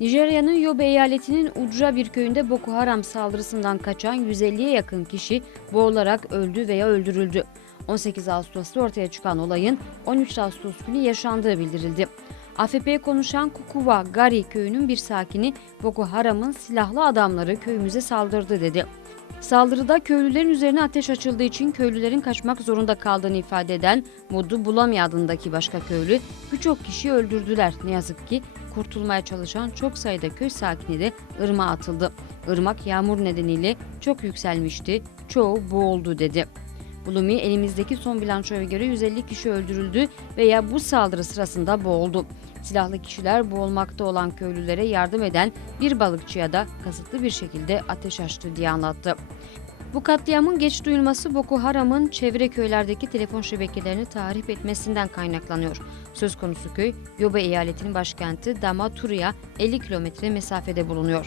Nijerya'nın Yobe eyaletinin Ucra bir köyünde Boko Haram saldırısından kaçan 150'ye yakın kişi boğularak öldü veya öldürüldü. 18 Ağustos'ta ortaya çıkan olayın 13 Ağustos günü yaşandığı bildirildi. AFP'ye konuşan Kukuva Gari köyünün bir sakini Boko Haram'ın silahlı adamları köyümüze saldırdı dedi. Saldırıda köylülerin üzerine ateş açıldığı için köylülerin kaçmak zorunda kaldığını ifade eden Mudu Bulami adındaki başka köylü birçok kişiyi öldürdüler. Ne yazık ki kurtulmaya çalışan çok sayıda köy sakini de ırmağa atıldı. Irmak yağmur nedeniyle çok yükselmişti. Çoğu boğuldu dedi. Bulumi elimizdeki son bilançoya göre 150 kişi öldürüldü veya bu saldırı sırasında boğuldu. Silahlı kişiler boğulmakta olan köylülere yardım eden bir balıkçıya da kasıtlı bir şekilde ateş açtı diye anlattı. Bu katliamın geç duyulması Boko Haram'ın çevre köylerdeki telefon şebekelerini tahrip etmesinden kaynaklanıyor. Söz konusu köy, Yobe eyaletinin başkenti Damaturi'ye 50 kilometre mesafede bulunuyor.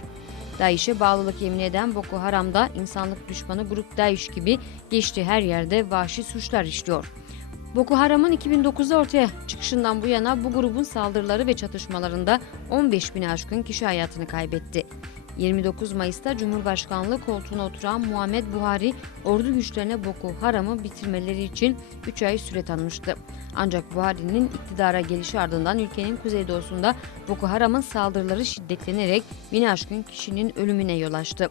DAEŞ'e bağlılık yemin eden Boko Haram'da insanlık düşmanı grup DAEŞ gibi geçtiği her yerde vahşi suçlar işliyor. Boko Haram'ın 2009'da ortaya çıkışından bu yana bu grubun saldırıları ve çatışmalarında 15 bini aşkın kişi hayatını kaybetti. 29 Mayıs'ta Cumhurbaşkanlığı koltuğuna oturan Muhammed Buhari, ordu güçlerine Boko Haram'ı bitirmeleri için 3 ay süre tanımıştı. Ancak Buhari'nin iktidara gelişi ardından ülkenin kuzeydoğusunda Boko Haram'ın saldırıları şiddetlenerek bini aşkın kişinin ölümüne yol açtı.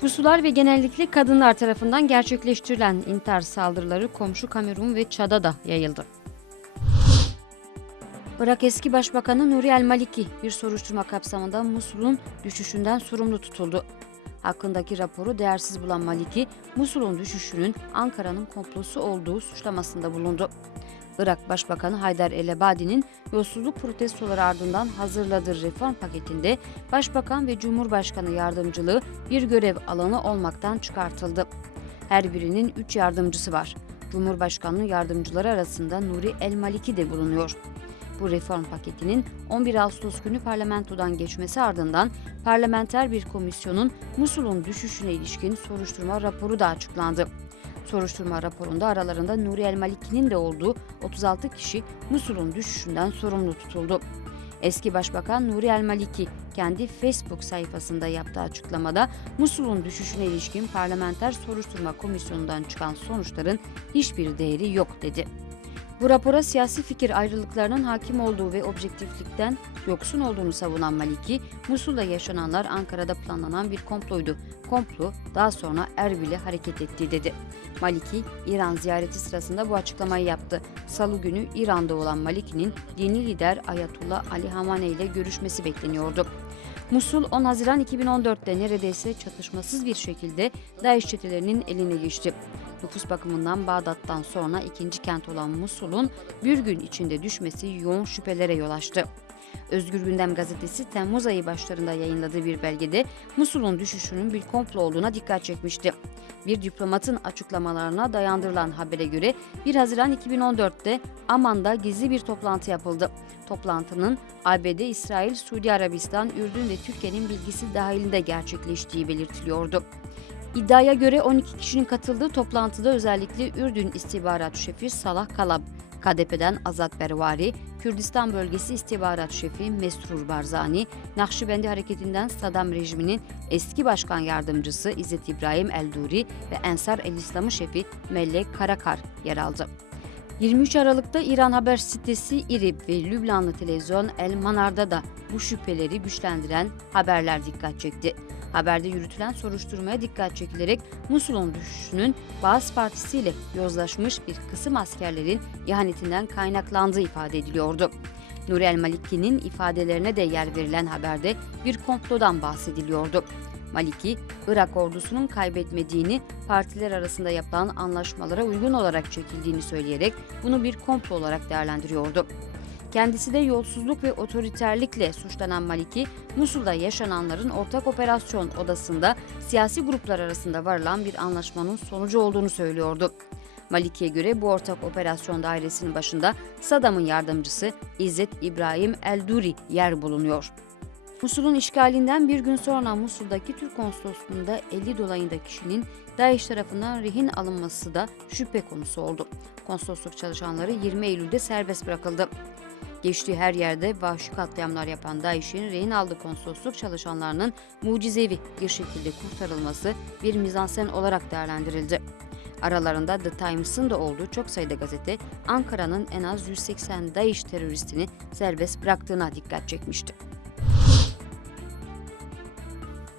Pusular ve genellikle kadınlar tarafından gerçekleştirilen intihar saldırıları komşu Kamerun ve Çad'a da yayıldı. Irak eski Başbakanı Nuri El Maliki bir soruşturma kapsamında Musul'un düşüşünden sorumlu tutuldu. Hakkındaki raporu değersiz bulan Maliki, Musul'un düşüşünün Ankara'nın komplosu olduğu suçlamasında bulundu. Irak Başbakanı Haydar el-Ebadi'nin yolsuzluk protestoları ardından hazırladığı reform paketinde Başbakan ve Cumhurbaşkanı yardımcılığı bir görev alanı olmaktan çıkartıldı. Her birinin üç yardımcısı var. Cumhurbaşkanlığı yardımcıları arasında Nuri El-Maliki de bulunuyor. Bu reform paketinin 11 Ağustos günü parlamentodan geçmesi ardından parlamenter bir komisyonun Musul'un düşüşüne ilişkin soruşturma raporu da açıklandı. Soruşturma raporunda aralarında Nuri El Maliki'nin de olduğu 36 kişi Musul'un düşüşünden sorumlu tutuldu. Eski Başbakan Nuri El Maliki kendi Facebook sayfasında yaptığı açıklamada Musul'un düşüşüne ilişkin parlamenter soruşturma komisyonundan çıkan sonuçların hiçbir değeri yok dedi. Bu rapora siyasi fikir ayrılıklarının hakim olduğu ve objektiflikten yoksun olduğunu savunan Maliki, Musul'da yaşananlar Ankara'da planlanan bir komploydu. Komplo daha sonra Erbil'e hareket ettiği dedi. Maliki, İran ziyareti sırasında bu açıklamayı yaptı. Salı günü İran'da olan Maliki'nin dini lider Ayatullah Ali Hamaney ile görüşmesi bekleniyordu. Musul 10 Haziran 2014'te neredeyse çatışmasız bir şekilde DAEŞ çetelerinin eline geçti. Nüfus bakımından Bağdat'tan sonra ikinci kent olan Musul'un bir gün içinde düşmesi yoğun şüphelere yol açtı. Özgür Gündem gazetesi Temmuz ayı başlarında yayınladığı bir belgede Musul'un düşüşünün bir komplo olduğuna dikkat çekmişti. Bir diplomatın açıklamalarına dayandırılan habere göre 1 Haziran 2014'te Amman'da gizli bir toplantı yapıldı. Toplantının ABD, İsrail, Suudi Arabistan, Ürdün ve Türkiye'nin bilgisi dahilinde gerçekleştiği belirtiliyordu. İddiaya göre 12 kişinin katıldığı toplantıda özellikle Ürdün İstihbarat Şefi Salah Kalab, KDP'den Azat Bervari, Kürdistan Bölgesi İstihbarat Şefi Mesrur Barzani, Nakşibendi Hareketi'nden Saddam rejiminin eski başkan yardımcısı İzzet İbrahim Elduri ve Ensar el İslam'ı şefi Mellek Karakar yer aldı. 23 Aralık'ta İran haber sitesi İRIB ve Lübnanlı televizyon El Manar'da da bu şüpheleri güçlendiren haberler dikkat çekti. Haberde yürütülen soruşturmaya dikkat çekilerek Musul'un düşüşünün Baas Partisi ile yozlaşmış bir kısım askerlerin ihanetinden kaynaklandığı ifade ediliyordu. Nuri El Maliki'nin ifadelerine de yer verilen haberde bir komplodan bahsediliyordu. Maliki, Irak ordusunun kaybetmediğini, partiler arasında yapılan anlaşmalara uygun olarak çekildiğini söyleyerek bunu bir komplo olarak değerlendiriyordu. Kendisi de yolsuzluk ve otoriterlikle suçlanan Maliki, Musul'da yaşananların ortak operasyon odasında siyasi gruplar arasında varılan bir anlaşmanın sonucu olduğunu söylüyordu. Maliki'ye göre bu ortak operasyon dairesinin başında Saddam'ın yardımcısı İzzet İbrahim Elduri yer bulunuyor. Musul'un işgalinden bir gün sonra Musul'daki Türk konsolosluğunda 50 dolayında kişinin DAEŞ tarafından rehin alınması da şüphe konusu oldu. Konsolosluk çalışanları 20 Eylül'de serbest bırakıldı. Geçtiği her yerde vahşi katliamlar yapan DAEŞ'in rehin aldığı konsolosluk çalışanlarının mucizevi bir şekilde kurtarılması bir mizansen olarak değerlendirildi. Aralarında The Times'ın da olduğu çok sayıda gazete Ankara'nın en az 180 DAEŞ teröristini serbest bıraktığına dikkat çekmişti.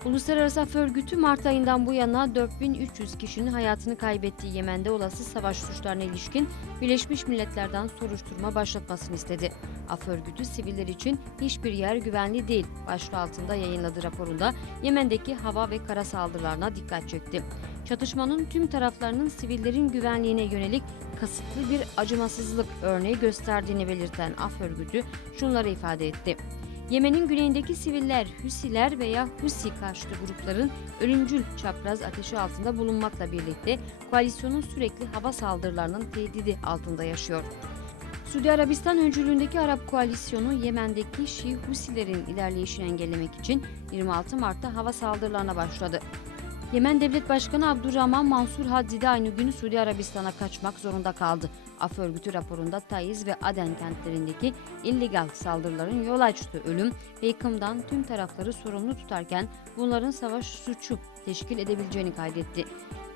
Uluslararası Af Örgütü Mart ayından bu yana 4300 kişinin hayatını kaybettiği Yemen'de olası savaş suçlarına ilişkin Birleşmiş Milletler'den soruşturma başlatmasını istedi. Af Örgütü siviller için hiçbir yer güvenli değil başlığı altında yayınladığı raporunda Yemen'deki hava ve kara saldırılarına dikkat çekti. Çatışmanın tüm taraflarının sivillerin güvenliğine yönelik kasıtlı bir acımasızlık örneği gösterdiğini belirten Af Örgütü şunları ifade etti. Yemen'in güneyindeki siviller, Hüsiler veya Husi karşıtı grupların ölümcül çapraz ateşi altında bulunmakla birlikte koalisyonun sürekli hava saldırılarının tehdidi altında yaşıyor. Suudi Arabistan öncülüğündeki Arap koalisyonu Yemen'deki Şii Husilerin ilerleyişini engellemek için 26 Mart'ta hava saldırılarına başladı. Yemen Devlet Başkanı Abdurrahman Mansur Haddi de aynı gün Suudi Arabistan'a kaçmak zorunda kaldı. Af örgütü raporunda Taiz ve Aden kentlerindeki illegal saldırıların yol açtığı ölüm ve yıkımdan tüm tarafları sorumlu tutarken bunların savaş suçu teşkil edebileceğini kaydetti.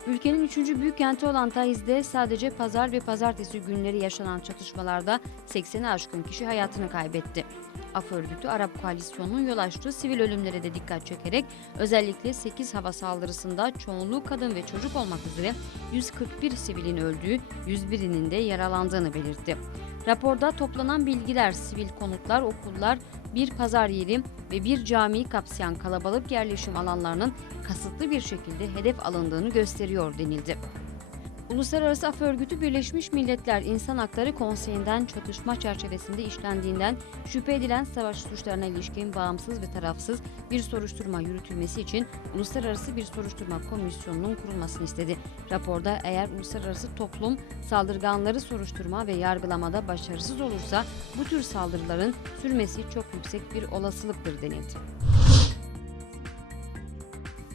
Ülkenin üçüncü büyük kenti olan Taiz'de sadece pazar ve pazartesi günleri yaşanan çatışmalarda 80'i aşkın kişi hayatını kaybetti. Af örgütü Arap koalisyonunun yol açtığı sivil ölümlere de dikkat çekerek özellikle 8 hava saldırısında çoğunluğu kadın ve çocuk olmak üzere 141 sivilin öldüğü, 101'inin de yaralandığını belirtti. Raporda toplanan bilgiler, sivil konutlar, okullar, bir pazar yeri ve bir camiyi kapsayan kalabalık yerleşim alanlarının kasıtlı bir şekilde hedef alındığını gösteriyor denildi. Uluslararası Af Örgütü Birleşmiş Milletler İnsan Hakları Konseyi'nden çatışma çerçevesinde işlendiğinden şüphe edilen savaş suçlarına ilişkin bağımsız ve tarafsız bir soruşturma yürütülmesi için uluslararası bir soruşturma komisyonunun kurulmasını istedi. Raporda eğer uluslararası toplum saldırganları soruşturma ve yargılamada başarısız olursa bu tür saldırıların sürmesi çok yüksek bir olasılıktır denildi.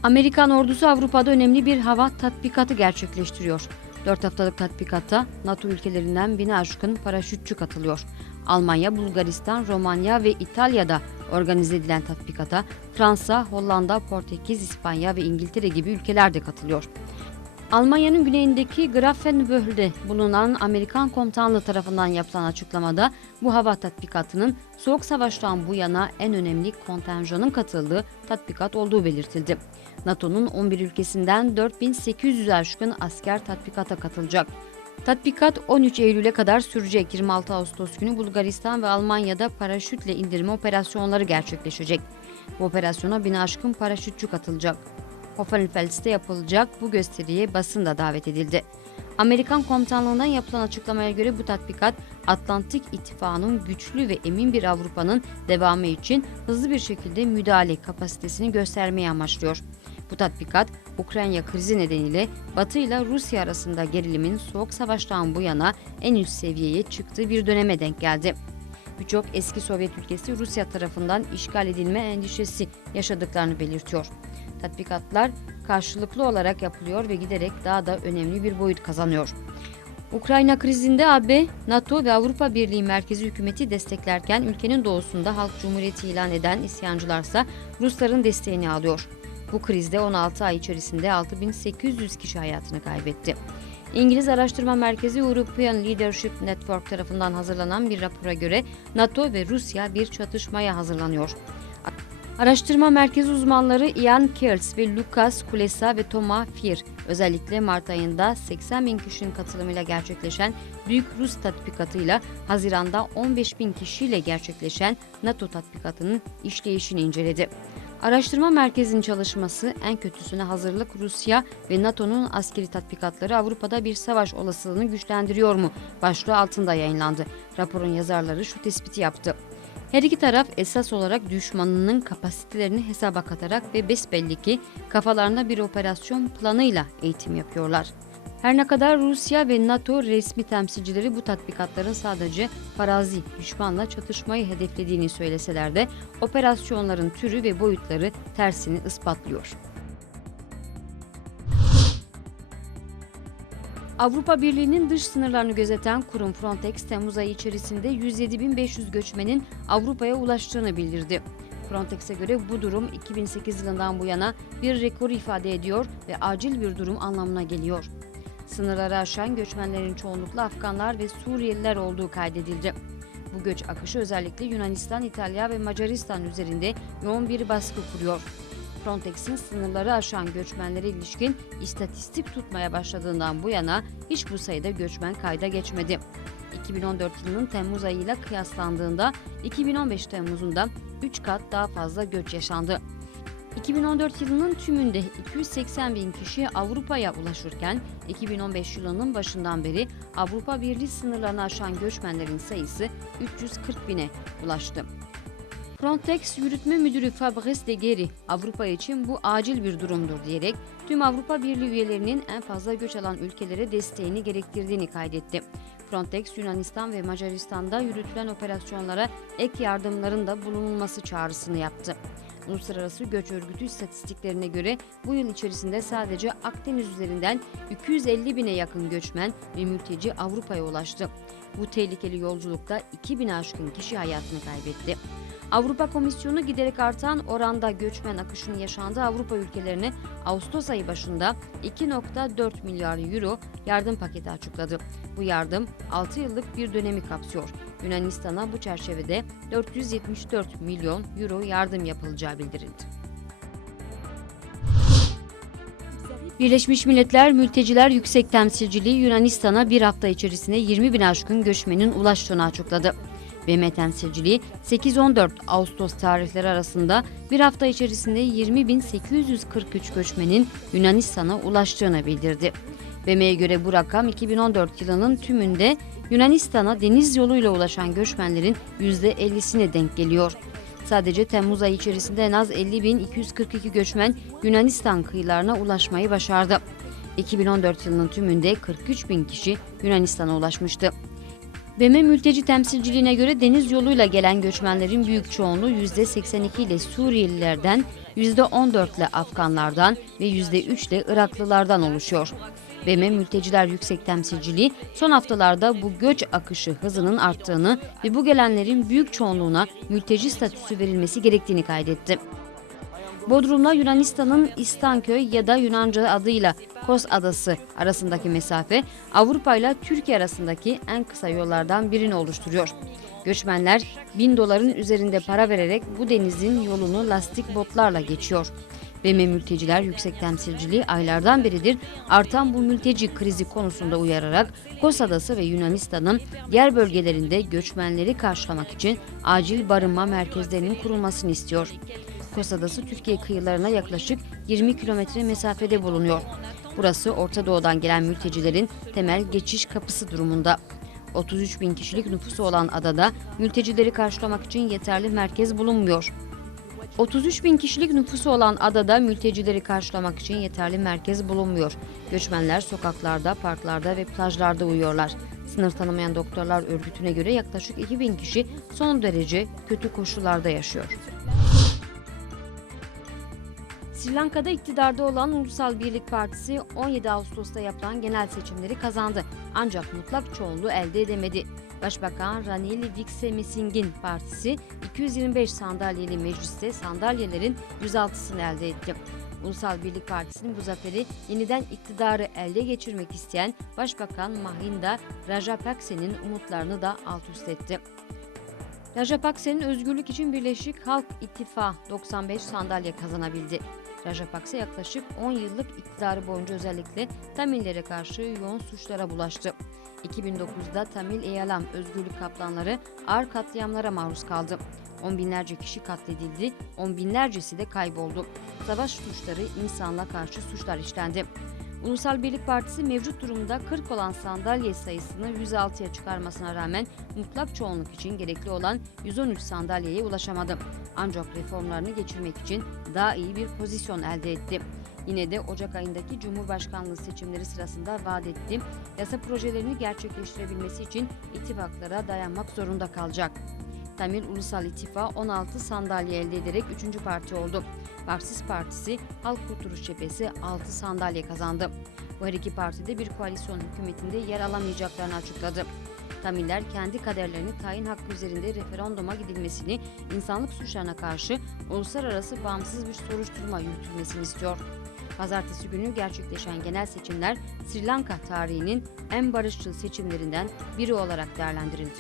Amerikan ordusu Avrupa'da önemli bir hava tatbikatı gerçekleştiriyor. 4 haftalık tatbikata NATO ülkelerinden bine aşkın paraşütçü katılıyor. Almanya, Bulgaristan, Romanya ve İtalya'da organize edilen tatbikata Fransa, Hollanda, Portekiz, İspanya ve İngiltere gibi ülkeler de katılıyor. Almanya'nın güneyindeki Grafenwöhl'de bulunan Amerikan komutanlığı tarafından yapılan açıklamada bu hava tatbikatının Soğuk Savaş'tan bu yana en önemli kontenjanın katıldığı tatbikat olduğu belirtildi. NATO'nun 11 ülkesinden 4800 aşkın asker tatbikata katılacak. Tatbikat 13 Eylül'e kadar sürecek. 26 Ağustos günü Bulgaristan ve Almanya'da paraşütle indirme operasyonları gerçekleşecek. Bu operasyona bin aşkın paraşütçü katılacak. Hohenfels'te yapılacak bu gösteriye basın da davet edildi. Amerikan komutanlığından yapılan açıklamaya göre bu tatbikat Atlantik İttifakı'nın güçlü ve emin bir Avrupa'nın devamı için hızlı bir şekilde müdahale kapasitesini göstermeyi amaçlıyor. Bu tatbikat Ukrayna krizi nedeniyle Batı ile Rusya arasında gerilimin soğuk savaştan bu yana en üst seviyeye çıktığı bir döneme denk geldi. Birçok eski Sovyet ülkesi Rusya tarafından işgal edilme endişesi yaşadıklarını belirtiyor. Tatbikatlar karşılıklı olarak yapılıyor ve giderek daha da önemli bir boyut kazanıyor. Ukrayna krizinde AB, NATO ve Avrupa Birliği merkezi hükümeti desteklerken ülkenin doğusunda halk cumhuriyeti ilan eden isyancılarsa Rusların desteğini alıyor. Bu krizde 16 ay içerisinde 6800 kişi hayatını kaybetti. İngiliz Araştırma Merkezi European Leadership Network tarafından hazırlanan bir rapora göre NATO ve Rusya bir çatışmaya hazırlanıyor. Araştırma merkezi uzmanları Ian Kearns ve Lucas Kulesa ve Thomas Fier özellikle Mart ayında 80 bin kişinin katılımıyla gerçekleşen Büyük Rus tatbikatıyla Haziran'da 15 bin kişiyle gerçekleşen NATO tatbikatının işleyişini inceledi. Araştırma merkezinin çalışması en kötüsüne hazırlık Rusya ve NATO'nun askeri tatbikatları Avrupa'da bir savaş olasılığını güçlendiriyor mu başlığı altında yayınlandı. Raporun yazarları şu tespiti yaptı. Her iki taraf esas olarak düşmanının kapasitelerini hesaba katarak ve besbelli ki kafalarında bir operasyon planıyla eğitim yapıyorlar. Her ne kadar Rusya ve NATO resmi temsilcileri bu tatbikatların sadece farazi düşmanla çatışmayı hedeflediğini söyleseler de operasyonların türü ve boyutları tersini ispatlıyor. Avrupa Birliği'nin dış sınırlarını gözeten kurum Frontex, Temmuz ayı içerisinde 107.500 göçmenin Avrupa'ya ulaştığını bildirdi. Frontex'e göre bu durum 2008 yılından bu yana bir rekor ifade ediyor ve acil bir durum anlamına geliyor. Sınırları aşan göçmenlerin çoğunlukla Afganlar ve Suriyeliler olduğu kaydedildi. Bu göç akışı özellikle Yunanistan, İtalya ve Macaristan üzerinde yoğun bir baskı kuruyor. Frontex'in sınırları aşan göçmenlere ilişkin istatistik tutmaya başladığından bu yana hiç bu sayıda göçmen kayda geçmedi. 2014 yılının Temmuz ayıyla kıyaslandığında 2015 Temmuz'unda 3 kat daha fazla göç yaşandı. 2014 yılının tümünde 280 bin kişi Avrupa'ya ulaşırken 2015 yılının başından beri Avrupa Birliği sınırlarını aşan göçmenlerin sayısı 340 bine ulaştı. Frontex Yürütme Müdürü Fabrice de Geri, Avrupa için bu acil bir durumdur diyerek tüm Avrupa Birliği üyelerinin en fazla göç alan ülkelere desteğini gerektirdiğini kaydetti. Frontex, Yunanistan ve Macaristan'da yürütülen operasyonlara ek yardımların da bulunulması çağrısını yaptı. Uluslararası Göç Örgütü istatistiklerine göre bu yıl içerisinde sadece Akdeniz üzerinden 250 bine yakın göçmen ve mülteci Avrupa'ya ulaştı. Bu tehlikeli yolculukta 2000 aşkın kişi hayatını kaybetti. Avrupa Komisyonu giderek artan oranda göçmen akışının yaşandığı Avrupa ülkelerine Ağustos ayı başında 2.4 milyar euro yardım paketi açıkladı. Bu yardım 6 yıllık bir dönemi kapsıyor. Yunanistan'a bu çerçevede 474 milyon euro yardım yapılacağı bildirildi. Birleşmiş Milletler Mülteciler Yüksek Temsilciliği Yunanistan'a bir hafta içerisinde 20 bin aşkın göçmenin ulaştığını açıkladı. BM temsilciliği 8-14 Ağustos tarihleri arasında bir hafta içerisinde 20.843 göçmenin Yunanistan'a ulaştığını bildirdi. BM'ye göre bu rakam 2014 yılının tümünde Yunanistan'a deniz yoluyla ulaşan göçmenlerin %50'sine denk geliyor. Sadece Temmuz ayı içerisinde en az 50.242 göçmen Yunanistan kıyılarına ulaşmayı başardı. 2014 yılının tümünde 43 bin kişi Yunanistan'a ulaşmıştı. BM mülteci temsilciliğine göre deniz yoluyla gelen göçmenlerin büyük çoğunluğu %82 ile Suriyelilerden, %14 ile Afganlardan ve %3 ile Iraklılardan oluşuyor. BM Mülteciler Yüksek Temsilciliği son haftalarda bu göç akışı hızının arttığını ve bu gelenlerin büyük çoğunluğuna mülteci statüsü verilmesi gerektiğini kaydetti. Bodrum'la Yunanistan'ın İstanköy ya da Yunanca adıyla Kos Adası arasındaki mesafe Avrupa ile Türkiye arasındaki en kısa yollardan birini oluşturuyor. Göçmenler 1000 doların üzerinde para vererek bu denizin yolunu lastik botlarla geçiyor. BM Mülteciler Yüksek Temsilciliği aylardan beridir artan bu mülteci krizi konusunda uyararak Kos Adası ve Yunanistan'ın diğer bölgelerinde göçmenleri karşılamak için acil barınma merkezlerinin kurulmasını istiyor. Kos Adası Türkiye kıyılarına yaklaşık 20 kilometre mesafede bulunuyor. Burası Orta Doğu'dan gelen mültecilerin temel geçiş kapısı durumunda. 33 bin kişilik nüfusu olan adada mültecileri karşılamak için yeterli merkez bulunmuyor. 33 bin kişilik nüfusu olan adada mültecileri karşılamak için yeterli merkez bulunmuyor. Göçmenler sokaklarda, parklarda ve plajlarda uyuyorlar. Sınır tanımayan doktorlar örgütüne göre yaklaşık 2000 kişi son derece kötü koşullarda yaşıyor. Sri Lanka'da iktidarda olan Ulusal Birlik Partisi 17 Ağustos'ta yapılan genel seçimleri kazandı. Ancak mutlak çoğunluğu elde edemedi. Başbakan Ranil Wickremesinghe'in partisi 225 sandalyeli mecliste sandalyelerin 106'sını elde etti. Ulusal Birlik Partisi'nin bu zaferi yeniden iktidarı elde geçirmek isteyen Başbakan Mahinda Rajapakse'nin umutlarını da alt üst etti. Rajapakse'nin özgürlük için Birleşik Halk İttifakı 95 sandalye kazanabildi. Rajapakse yaklaşık 10 yıllık iktidarı boyunca özellikle Tamillere karşı yoğun suçlara bulaştı. 2009'da Tamil Eyalam özgürlük kaplanları ağır katliamlara maruz kaldı. On binlerce kişi katledildi, on binlercesi de kayboldu. Savaş suçları insanla karşı suçlar işlendi. Ulusal Birlik Partisi mevcut durumda 40 olan sandalye sayısını 106'ya çıkarmasına rağmen mutlak çoğunluk için gerekli olan 113 sandalyeye ulaşamadı. Ancak reformlarını geçirmek için daha iyi bir pozisyon elde etti. Yine de Ocak ayındaki Cumhurbaşkanlığı seçimleri sırasında vaat etti. Yasa projelerini gerçekleştirebilmesi için ittifaklara dayanmak zorunda kalacak. Tamil Ulusal İttifak 16 sandalye elde ederek 3. parti oldu. Marksist Partisi, Halk Kurtuluş Cephesi 6 sandalye kazandı. Bu her iki parti de bir koalisyon hükümetinde yer alamayacaklarını açıkladı. Tamiller kendi kaderlerini tayin hakkı üzerinde referanduma gidilmesini, insanlık suçlarına karşı uluslararası bağımsız bir soruşturma yürütülmesini istiyor. Pazartesi günü gerçekleşen genel seçimler Sri Lanka tarihinin en barışçıl seçimlerinden biri olarak değerlendirildi.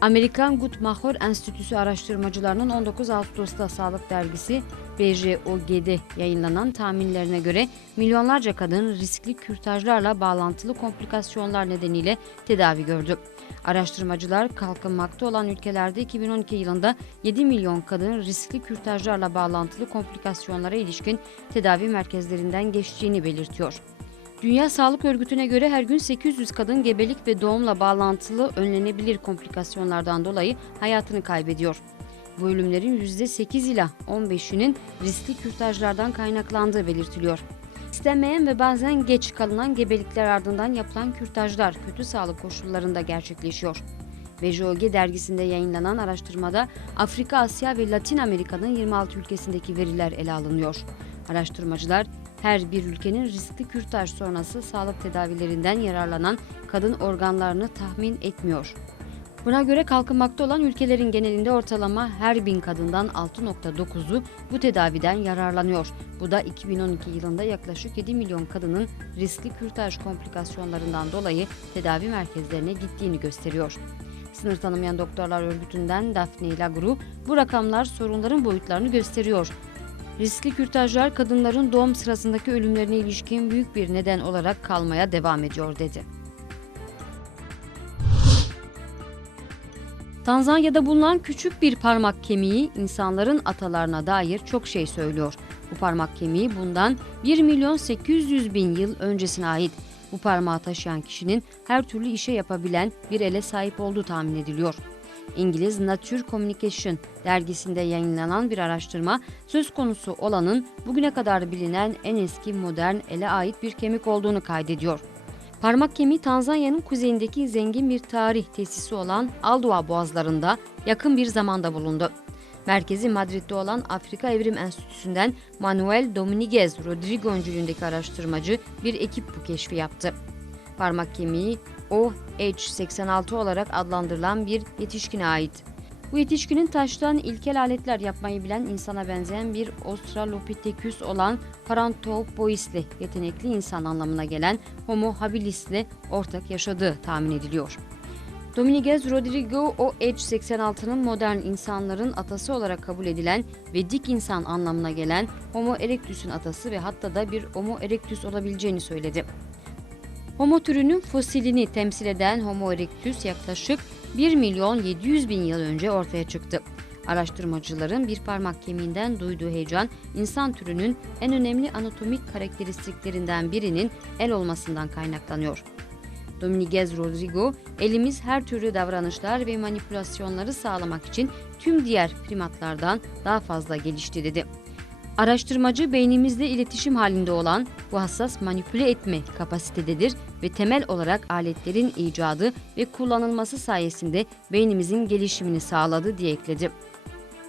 Amerikan Guttmacher Enstitüsü araştırmacılarının 19 Ağustos'ta Sağlık Dergisi BJOG'de yayınlanan tahminlerine göre milyonlarca kadın riskli kürtajlarla bağlantılı komplikasyonlar nedeniyle tedavi gördü. Araştırmacılar kalkınmakta olan ülkelerde 2012 yılında 7 milyon kadın riskli kürtajlarla bağlantılı komplikasyonlara ilişkin tedavi merkezlerinden geçtiğini belirtiyor. Dünya Sağlık Örgütü'ne göre her gün 800 kadın gebelik ve doğumla bağlantılı önlenebilir komplikasyonlardan dolayı hayatını kaybediyor. Bu ölümlerin %8 ila 15'inin riskli kürtajlardan kaynaklandığı belirtiliyor. İstenmeyen ve bazen geç kalınan gebelikler ardından yapılan kürtajlar kötü sağlık koşullarında gerçekleşiyor. VJOG dergisinde yayınlanan araştırmada Afrika, Asya ve Latin Amerika'nın 26 ülkesindeki veriler ele alınıyor. Araştırmacılar her bir ülkenin riskli kürtaj sonrası sağlık tedavilerinden yararlanan kadın organlarını tahmin etmiyor. Buna göre kalkınmakta olan ülkelerin genelinde ortalama her bin kadından 6.9'u bu tedaviden yararlanıyor. Bu da 2012 yılında yaklaşık 7 milyon kadının riskli kürtaj komplikasyonlarından dolayı tedavi merkezlerine gittiğini gösteriyor. Sınır tanımayan doktorlar örgütünden Daphne Lagru bu rakamlar sorunların boyutlarını gösteriyor. Riskli kürtajlar kadınların doğum sırasındaki ölümlerine ilişkin büyük bir neden olarak kalmaya devam ediyor dedi. Tanzanya'da bulunan küçük bir parmak kemiği insanların atalarına dair çok şey söylüyor. Bu parmak kemiği bundan 1 milyon 800 bin yıl öncesine ait. Bu parmağı taşıyan kişinin her türlü işe yapabilen bir ele sahip olduğu tahmin ediliyor. İngiliz Nature Communication dergisinde yayınlanan bir araştırma söz konusu olanın bugüne kadar bilinen en eski modern ele ait bir kemik olduğunu kaydediyor. Parmak kemiği Tanzanya'nın kuzeyindeki zengin bir tarih tesisi olan Aldua Boğazları'nda yakın bir zamanda bulundu. Merkezi Madrid'de olan Afrika Evrim Enstitüsü'nden Manuel Dominguez Rodrigo öncülüğündeki araştırmacı bir ekip bu keşfi yaptı. Parmak kemiği OH86 olarak adlandırılan bir yetişkine ait. Bu yetişkinin taştan ilkel aletler yapmayı bilen insana benzeyen bir Australopithecus olan Paranthropois'li yetenekli insan anlamına gelen Homo habilis'le ortak yaşadığı tahmin ediliyor. Dominguez Rodrigo OH86'nın modern insanların atası olarak kabul edilen ve dik insan anlamına gelen Homo erectus'un atası ve hatta da bir Homo erectus olabileceğini söyledi. Homo türünün fosilini temsil eden Homo erectus yaklaşık 1 milyon 700 bin yıl önce ortaya çıktı. Araştırmacıların bir parmak kemiğinden duyduğu heyecan, insan türünün en önemli anatomik karakteristiklerinden birinin el olmasından kaynaklanıyor. Dominguez Rodrigo, elimiz her türlü davranışlar ve manipülasyonları sağlamak için tüm diğer primatlardan daha fazla gelişti dedi. Araştırmacı beynimizle iletişim halinde olan bu hassas manipüle etme kapasitededir ve temel olarak aletlerin icadı ve kullanılması sayesinde beynimizin gelişimini sağladı diye ekledi.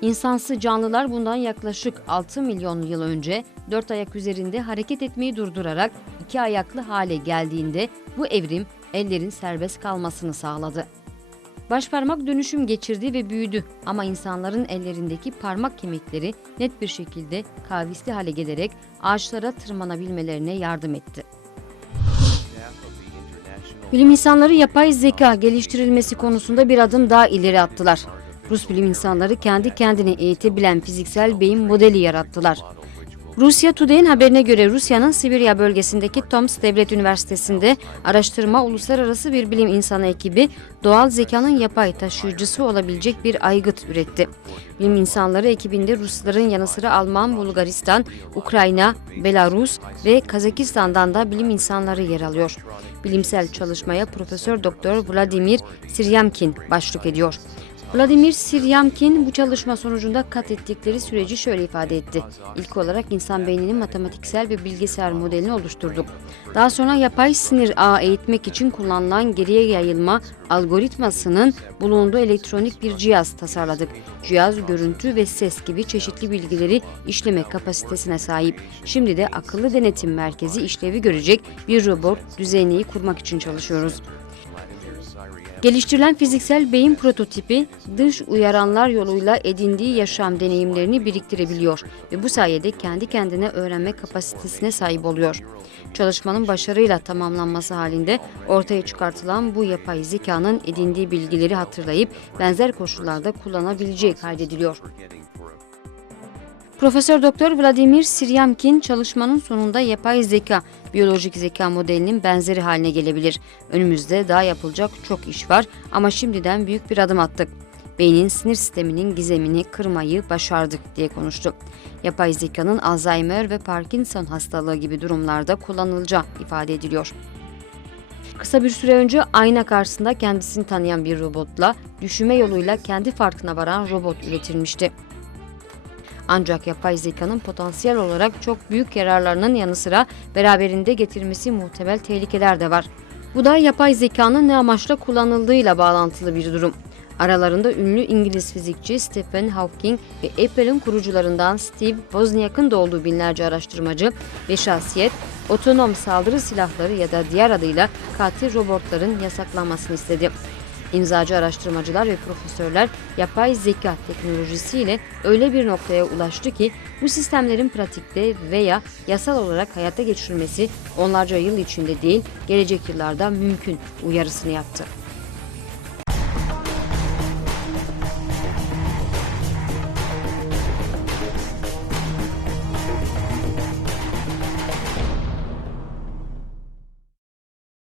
İnsansı canlılar bundan yaklaşık 6 milyon yıl önce dört ayak üzerinde hareket etmeyi durdurarak iki ayaklı hale geldiğinde bu evrim ellerin serbest kalmasını sağladı. Başparmak dönüşüm geçirdi ve büyüdü ama insanların ellerindeki parmak kemikleri net bir şekilde kavisli hale gelerek ağaçlara tırmanabilmelerine yardım etti. Bilim insanları yapay zeka geliştirilmesi konusunda bir adım daha ileri attılar. Rus bilim insanları kendi kendini eğitebilen fiziksel beyin modeli yarattılar. Rusya Today'in haberine göre Rusya'nın Sibirya bölgesindeki Tomsk Devlet Üniversitesi'nde araştırma uluslararası bir bilim insanı ekibi doğal zekanın yapay taşıyıcısı olabilecek bir aygıt üretti. Bilim insanları ekibinde Rusların yanı sıra Alman, Bulgaristan, Ukrayna, Belarus ve Kazakistan'dan da bilim insanları yer alıyor. Bilimsel çalışmaya Profesör Doktor Vladimir Siryamkin başlık ediyor. Vladimir Siryamkin bu çalışma sonucunda kat ettikleri süreci şöyle ifade etti. İlk olarak insan beyninin matematiksel ve bilgisayar modelini oluşturduk. Daha sonra yapay sinir ağı eğitmek için kullanılan geriye yayılma algoritmasının bulunduğu elektronik bir cihaz tasarladık. Cihaz görüntü ve ses gibi çeşitli bilgileri işleme kapasitesine sahip. Şimdi de akıllı denetim merkezi işlevi görecek bir robot düzeni kurmak için çalışıyoruz. Geliştirilen fiziksel beyin prototipi dış uyaranlar yoluyla edindiği yaşam deneyimlerini biriktirebiliyor ve bu sayede kendi kendine öğrenme kapasitesine sahip oluyor. Çalışmanın başarıyla tamamlanması halinde ortaya çıkartılan bu yapay zekanın edindiği bilgileri hatırlayıp benzer koşullarda kullanabileceği kaydediliyor. Profesör Doktor Vladimir Siryamkin çalışmanın sonunda yapay zeka, biyolojik zeka modelinin benzeri haline gelebilir. Önümüzde daha yapılacak çok iş var ama şimdiden büyük bir adım attık. Beynin sinir sisteminin gizemini kırmayı başardık diye konuştu. Yapay zekanın Alzheimer ve Parkinson hastalığı gibi durumlarda kullanılacağı ifade ediliyor. Kısa bir süre önce ayna karşısında kendisini tanıyan bir robotla düşüme yoluyla kendi farkına varan robot üretilmişti. Ancak yapay zekanın potansiyel olarak çok büyük yararlarının yanı sıra beraberinde getirmesi muhtemel tehlikeler de var. Bu da yapay zekanın ne amaçla kullanıldığıyla bağlantılı bir durum. Aralarında ünlü İngiliz fizikçi Stephen Hawking ve Apple'ın kurucularından Steve Wozniak'ın da olduğu binlerce araştırmacı ve şahsiyet otonom saldırı silahları ya da diğer adıyla katil robotların yasaklanmasını istedi. İmzacı araştırmacılar ve profesörler yapay zeka teknolojisiyle öyle bir noktaya ulaştı ki bu sistemlerin pratikte veya yasal olarak hayata geçirilmesi onlarca yıl içinde değil gelecek yıllarda mümkün uyarısını yaptı.